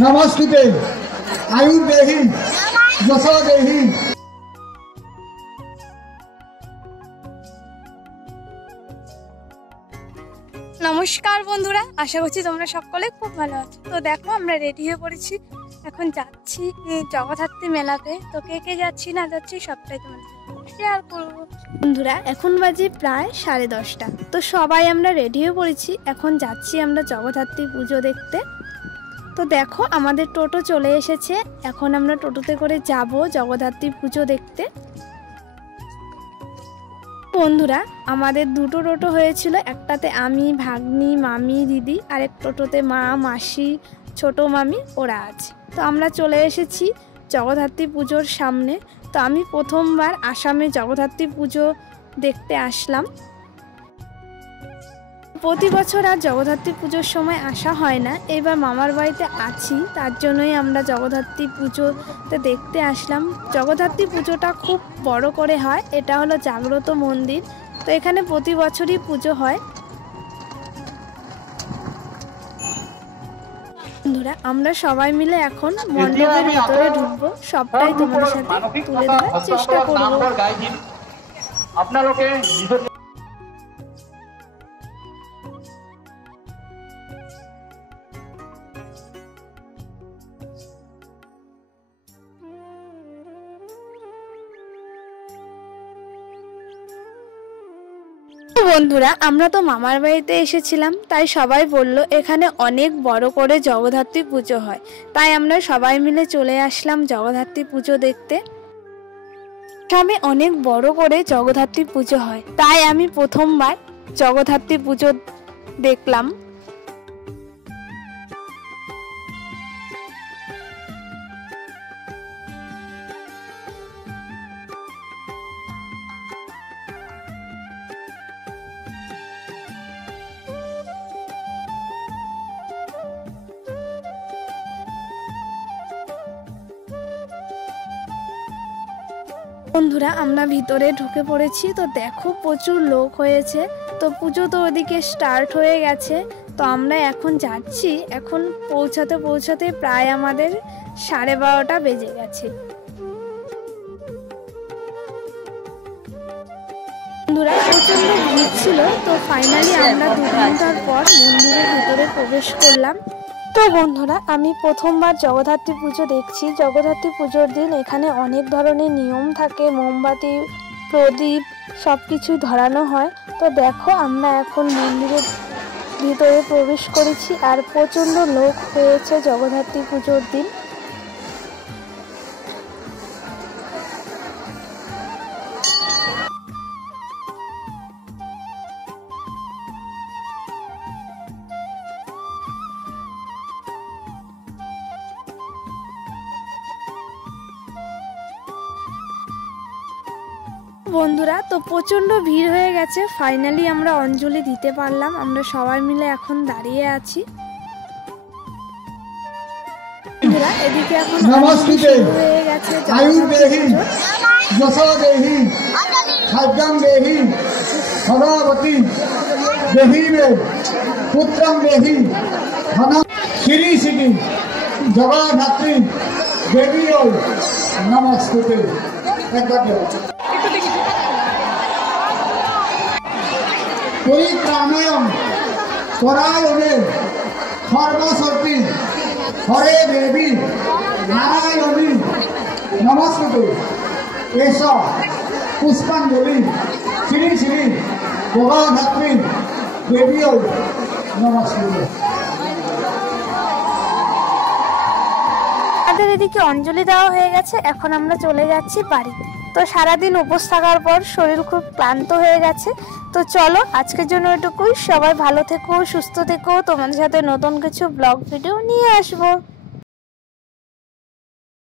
नमस्ते आयुर्देहि यशो देहि। নমস্কার বন্ধুরা, আশা করছি তোমরা সকলে খুব ভালো আছো। তো দেখো আমরা রেডি হয়ে পড়েছি, এখন যাচ্ছি জগদ্ধাত্রী মেলাতে। তো কে কে যাচ্ছি না যাচ্ছি সবটাই তোমাদের শেয়ার করবো। বন্ধুরা এখন বাজে প্রায় 10:30। তো সবাই আমরা রেডি হয়ে পড়েছি, এখন যাচ্ছি আমরা জগদ্ধাত্রী পুজো দেখতে। তো দেখো আমাদের টোটো চলে এসেছে, এখন আমরা টোটোতে করে যাব জগদ্ধাত্রী পুজো দেখতে। বন্ধুরা আমাদের দুটো টোটো হয়েছিল, একটাতে আমি, ভাগ্নি, মামি, দিদি, আর এক টোটোতে মা, মাসি, ছোট মামি ওরা আছে। তো আমরা চলে এসেছি জগদ্ধাত্রী পুজোর সামনে। তো আমি প্রথমবার আসামে জগদ্ধাত্রী পুজো দেখতে আসলাম। প্রতি বছর আর জগদ্ধাত্রী পুজোর সময় আসা হয় না, এবার মামার বাড়িতে আছি, তার জন্যই আমরা জগদ্ধাত্রী পুজোতে দেখতে আসলাম। জগদ্ধাত্রী পুজোটা খুব বড় করে হয়, এটা হলো জাগ্রত মন্দির। তো এখানে প্রতি বছরই পুজো হয়। বন্ধুরা আমরা সবাই মিলে এখন মণ্ডপের ভিতরে ঢুকবো, সবটাই তোমাদের সাথে তুলে ধরার চেষ্টা করবো। বন্ধুরা আমরা তো মামার বাড়িতে এসেছিলাম, তাই সবাই বলল এখানে অনেক বড় করে জগদ্ধাত্রী পুজো হয়, তাই আমরা সবাই মিলে চলে আসলাম জগদ্ধাত্রী পুজো দেখতে। গ্রামে অনেক বড় করে জগদ্ধাত্রী পুজো হয়, তাই আমি প্রথমবার জগদ্ধাত্রী পুজো দেখলাম। বন্ধুরা আমরা ভিতরে ঢুকে পড়েছি, তো দেখো প্রচুর লোক হয়েছে। তো পুজো তো ওদিকে স্টার্ট হয়ে গেছে, তো আমরা এখন যাচ্ছি। এখন পৌঁছাতে পৌঁছাতে প্রায় আমাদের 12:30 বেজে গেছে। বন্ধুরা প্রচন্ড ভিড় ছিল, তো ফাইনালি আমরা 2 ঘন্টার পর মন্দিরের ভিতরে প্রবেশ করলাম। তো বন্ধুরা আমি প্রথমবার জগদ্ধাত্রী পুজো দেখছি। জগদ্ধাত্রী পুজোর দিন এখানে অনেক ধরনের নিয়ম থাকে, মোমবাতি, প্রদীপ সব কিছু ধরানো হয়। তো দেখো আমরা এখন মন্দিরের ভিতরে প্রবেশ করেছি, আর প্রচণ্ড লোক হয়েছে জগদ্ধাত্রী পুজোর দিন। বন্ধুরা তো প্রচন্ড ভিড় হয়ে গেছে, ফাইনালি আমরা অঞ্জলি দিতে পারলাম। আমরা সবাই মিলে এখন দাঁড়িয়ে আছি। বন্ধুরা এদিকে এখন অঞ্জলি শুরু হয়ে গেছে। आयुर्देहि यशो देहि भाग्यं देहि भगवती देहि मे पुत्रं देहि धनं श्री श्री जगद्धात्री देवी नमस्ते। परित्राणाय परायणे सर्वशक्ति हरे देवी नारायणी नमस्ते। ऐसा पुष्पांजलि श्री श्री जगद्धात्री देवी नमस्ते। আমাদের এদিকে অঞ্জলি দেওয়া হয়ে গেছে, এখন আমরা চলে যাচ্ছি বাড়ি। তো সারাদিন উপোস থাকার পর শরীর খুব ক্লান্ত হয়ে গেছে। তো চলো আজকের জন্য এটুকুই। সবাই ভালো থেকো, সুস্থ থেকো, তোমাদের সাথে নতুন কিছু ব্লগ ভিডিও নিয়ে আসবো।